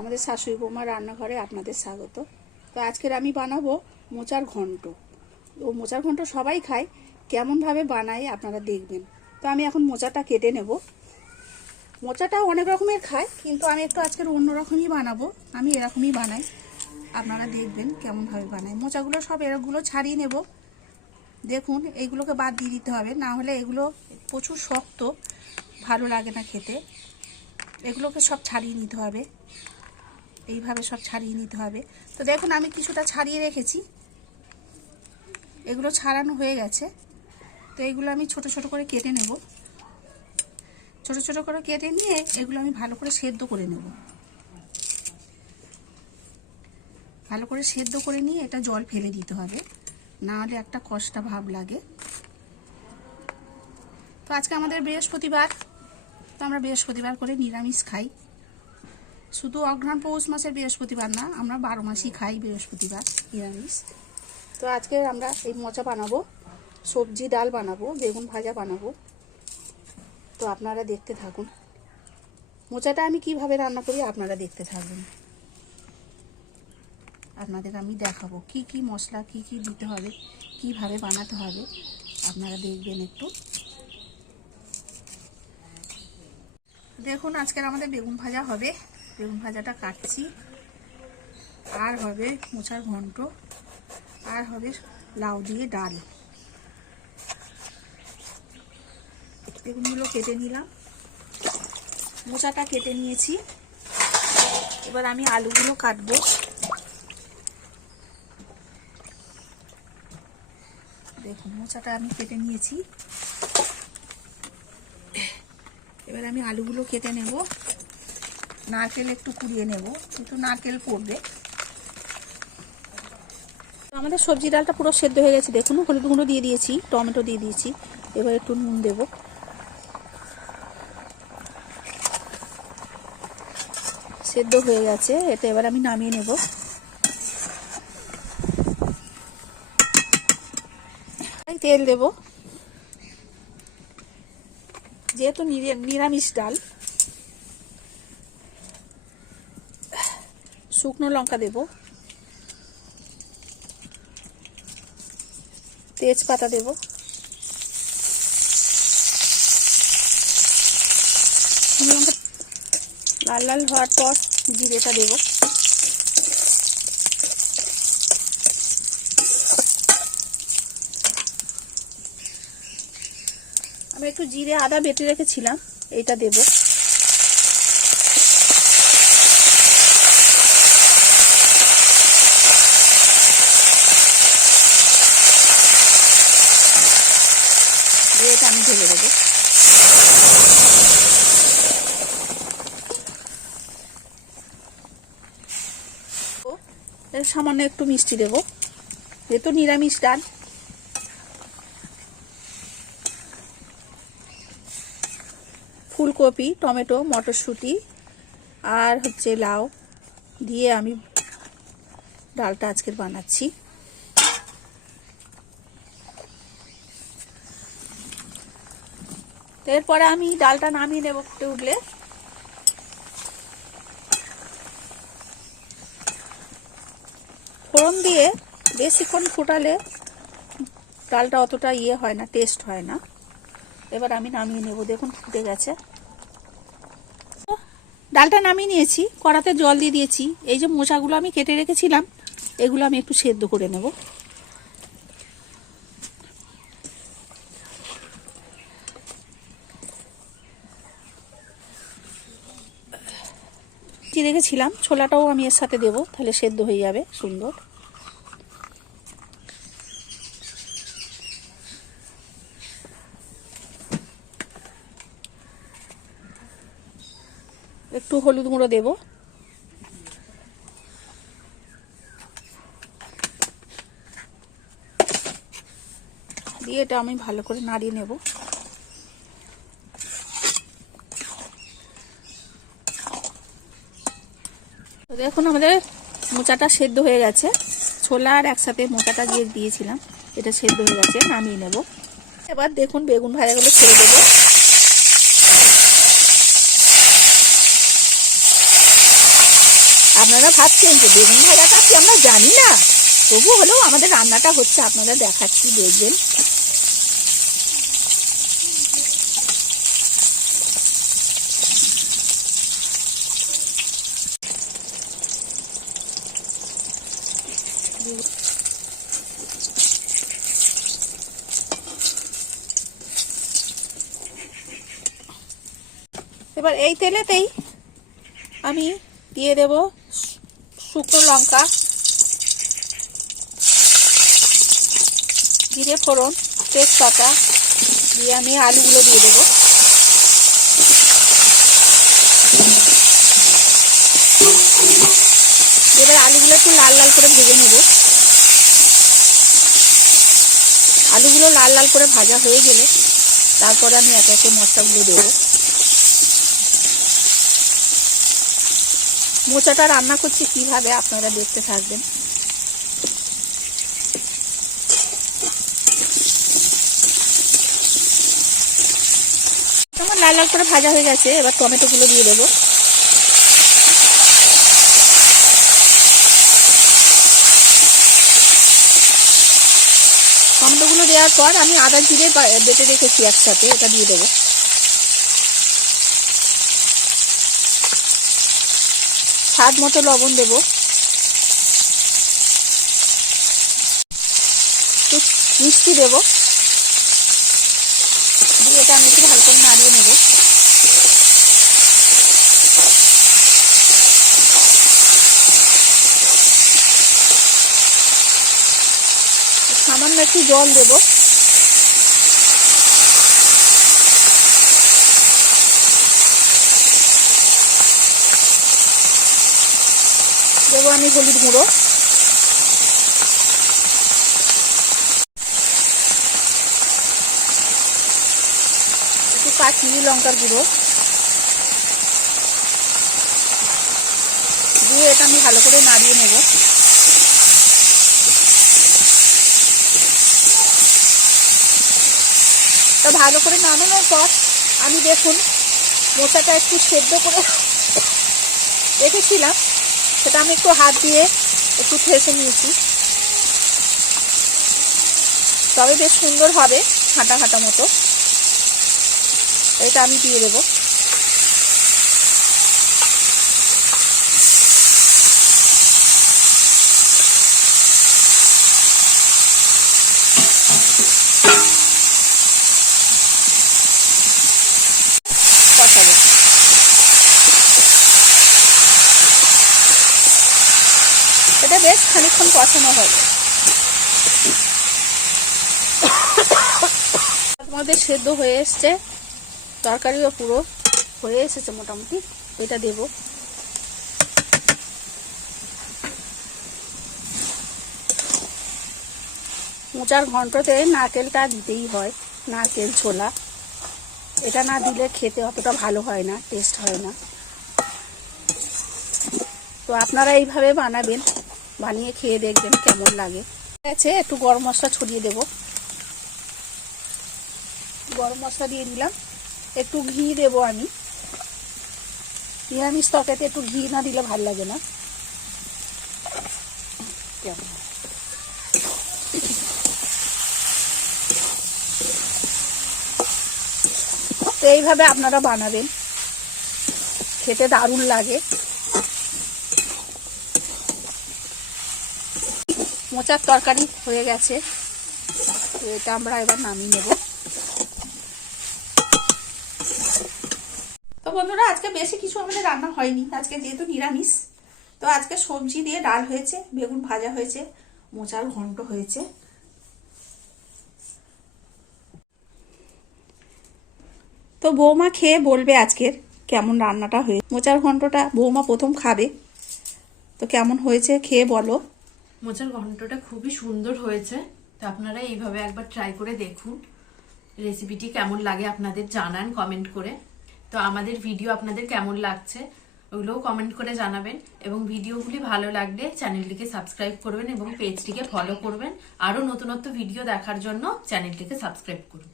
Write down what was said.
আমাদের শাশুড়ি বৌমা রান্নাঘরে আপনাদের স্বাগত। তো আজকের আমি বানাবো মোচার ঘন্ট। ও মোচার ঘন্ট সবাই খায়, কেমনভাবে বানাই আপনারা দেখবেন। তো আমি এখন মোচাটা কেটে নেব। মোচাটা অনেক রকমের খায়, কিন্তু আমি একটু আজকের অন্য রকমই বানাবো। আমি এরকমই বানাই। আপনারা দেখবেন কেমনভাবে বানাই মোচাগুলো সব এরকগুলো ছাড়িয়ে নেব। দেখুন এইগুলোকে বাদ দিয়ে দিতে হবে। না হলে এগুলো প্রচুর শক্ত, ভালো লাগে না খেতে। এগুলোকে সব ছাড়িয়ে নিতে হবে। এইভাবে সব ছাড়িয়ে নিতে হবে। তো দেখুন, আমি কিছুটা ছাড়িয়ে রেখেছি। এগুলো ছাড়ানো হয়ে গেছে। তো এগুলো আমি ছোট ছোট করে কেটে নেব। ছোট ছোট করে কেটে নিয়ে এগুলো আমি ভালো করে সেদ্ধ করে নেব। ভালো করে সেদ্ধ করে নিয়ে এটা জল ফেলে দিতে হবে। না হলে একটা কষ্টা ভাব লাগে। তো আজকে আমাদের বৃহস্পতিবার। তো আমরা বৃহস্পতিবার করে নিরামিষ খাই। শুধু অঘ্রাণ পৌষ মাসের বৃহস্পতিবার না, আমরা বারো মাসই খাই বৃহস্পতিবার, নিরামিষ। তো আজকে আমরা এই মোচা বানাবো, সবজি ডাল বানাবো, বেগুন ভাজা বানাবো। তো আপনারা দেখতে থাকুন। মোচাটা আমি কীভাবে রান্না করি আপনারা দেখতে থাকবেন আপনাদের আমি দেখাবো কি কি মশলা, কি কি দিতে হবে, কীভাবে বানাতে হবে। আপনারা দেখবেন একটু। দেখুন আজকের আমাদের বেগুন ভাজা হবে। বেগুন ভাজাটা কাটছি। আর হবে মোচার ঘন্ট। আর হবে লাউ দিয়ে ডাল। বেগুনগুলো কেটে নিলাম। মোচাটা কেটে নিয়েছি। এবার আমি আলুগুলো কাটবো। দেখুন, মোচাটা আমি কেটে নিয়েছি। এবার আমি আলুগুলো কেটে নেব। নারকেল একটু কুড়িয়ে নেব, একটু নারকেল পড়বে আমাদের সবজি ডালটা পুরো সেদ্ধ হয়ে গেছে, দেখুন, হলুদ গুঁড়ো দিয়ে দিয়েছি, টমেটো দিয়ে দিয়েছি, এবার একটু নুন দেব। সেদ্ধ হয়ে গেছে, এটা এবার আমি নামিয়ে নেব। তেল দেব। যেহেতু নিরা- নিরামিষ ডাল শুকনো লঙ্কা দেব। তেজপাতা দেব। লঙ্কা লাল লাল হওয়ার পর জিরেটা দেব। আমি একটু জিরে আদা বেটে রেখেছিলাম এইটা দেব। এটা আমি ঢেলে দেবো। সামান্য একটু মিষ্টি দেবো। যেহেতু নিরামিষ ডাল। ফুলকপি, টমেটো, মটরশুঁটি আর হচ্ছে লাউ দিয়ে আমি ডালটা আজকের বানাচ্ছি। এরপরে আমি ডালটা নামিয়ে নেব ফুটে উঠলে। ফোড়ন দিয়ে বেশিক্ষণ ফুটালে ডালটা অতটা ইয়ে হয় না টেস্ট হয় না। এবার আমি নামিয়ে নেব, দেখুন ফুটে গেছে। ডালটা নামিয়ে নিয়েছি, কড়াতে জল দিয়ে দিয়েছি। এই যে মোচাগুলো আমি কেটে রেখেছিলাম, এগুলো আমি একটু সেদ্ধ করে নেব। কি রেখেছিলাম। ছোলাটাও আমি এর সাথে দেবো, তাহলে সেদ্ধ হয়ে যাবে, সুন্দর। একটু হলুদ গুঁড়ো দেব। দিয়ে এটা আমি ভালো করে নাড়িয়ে নেব। দেখুন আমাদের মোচাটা সেদ্ধ হয়ে গেছে। ছোলা আর একসাথে মোচাটা দিয়ে দিয়েছিলাম। এটা সেদ্ধ হয়ে গেছে, নামিয়ে নেব। এবার দেখুন বেগুন ভাজাগুলো ছেড়ে দেবো। আপনারা ভাবছেন যে বেগুন ভাজাটা কি আমরা জানি না? তবু হলেও আমাদের রান্নাটা হচ্ছে, আপনারা দেখাচ্ছি, দেখবেন। এবার এই তেলেতেই আমি দিয়ে দেব শুকনো লঙ্কা, জিরে ফোড়ন, তেজপাতা, দিয়ে আমি আলুগুলো দিয়ে দেবো এবার আলুগুলো একটু লাল লাল করে ভেজে নেব। আলুগুলো লাল লাল করে ভাজা হয়ে গেলে তারপরে আমি একে একে মশলাগুলো দেবো। মোচাটা রান্না করছি কীভাবে আপনারা দেখতে থাকবেন। আমার লাল লাল করে ভাজা হয়ে গেছে, এবার টমেটোগুলো দিয়ে দেবো। টমেটোগুলো দেওয়ার পর আমি আদা জিরে বেটে রেখেছি একসাথে, এটা দিয়ে দেবো। স্বাদ মতো লবণ দেব। মিষ্টি দেবো দিয়ে এটা আমি একটু ভালো করে নাড়িয়ে নেব সামান্য একটু জল দেবো। দেবো আমি হলুদ গুঁড়ো। একটু কাশ্মীরি লঙ্কার গুঁড়ো। দিয়ে এটা আমি ভালো করে নাড়িয়ে নেব। তা ভালো করে নামানোর পর আমি দেখুন মোচাটা একটু সেদ্ধ করে রেখেছিলাম। সেটা আমি একটু হাত দিয়ে একটু ঠেসে নিয়েছি। তবে বেশ সুন্দর হবে, হাঁটা হাঁটা মতো। এটা আমি দিয়ে দেবো কষাবো এটা বেশ খানিক্ষণ কষানো হবে আমাদের সেদ্ধ হয়ে এসছে, তরকারিও পুরো হয়ে এসেছে মোটামুটি, এটা দেব। মোচার ঘন্টতে নারকেলটা দিতেই হয়, নারকেল ছোলা। এটা না দিলে খেতে অতটা ভালো হয় না টেস্ট হয় না। তো আপনারা এইভাবে বানাবেন। বানিয়ে খেয়ে দেখবেন কেমন লাগে। ঠিক আছে, একটু গরম মশলা ছড়িয়ে দেব। গরম মশলা দিয়ে দিলাম। একটু ঘি দেব আমি। নিরামিষ তরকারিতে একটু ঘি না দিলে ভালো লাগে না। তো এইভাবে আপনারা বানাবেন। খেতে দারুণ লাগে। মোচার তরকারি হয়ে গেছে। তো এটা আমরা এবার নামিয়ে নেব। তো বন্ধুরা, আজকে বেশি কিছু আমাদের রান্না হয়নি। আজকে যেহেতু নিরামিষ, তো আজকে সবজি দিয়ে ডাল হয়েছে, বেগুন ভাজা হয়েছে, মোচার ঘন্ট হয়েছে। তো বৌমা খেয়ে বলবে আজকের কেমন রান্নাটা হয়ে মোচার ঘন্টটা বৌমা প্রথম খাবে। তো কেমন হয়েছে খেয়ে বলো। মোচার ঘন্টটা খুবই সুন্দর হয়েছে। তো আপনারা এইভাবে একবার ট্রাই করে দেখুন। রেসিপিটি কেমন লাগে আপনাদের জানান কমেন্ট করে। তো আমাদের ভিডিও আপনাদের কেমন লাগছে ওগুলোও কমেন্ট করে জানাবেন। এবং ভিডিওগুলি ভালো লাগলে চ্যানেলটিকে সাবস্ক্রাইব করবেন এবং পেজটিকে ফলো করবেন। আরও নতুনত্ব ভিডিও দেখার জন্য চ্যানেলটিকে সাবস্ক্রাইব করুন।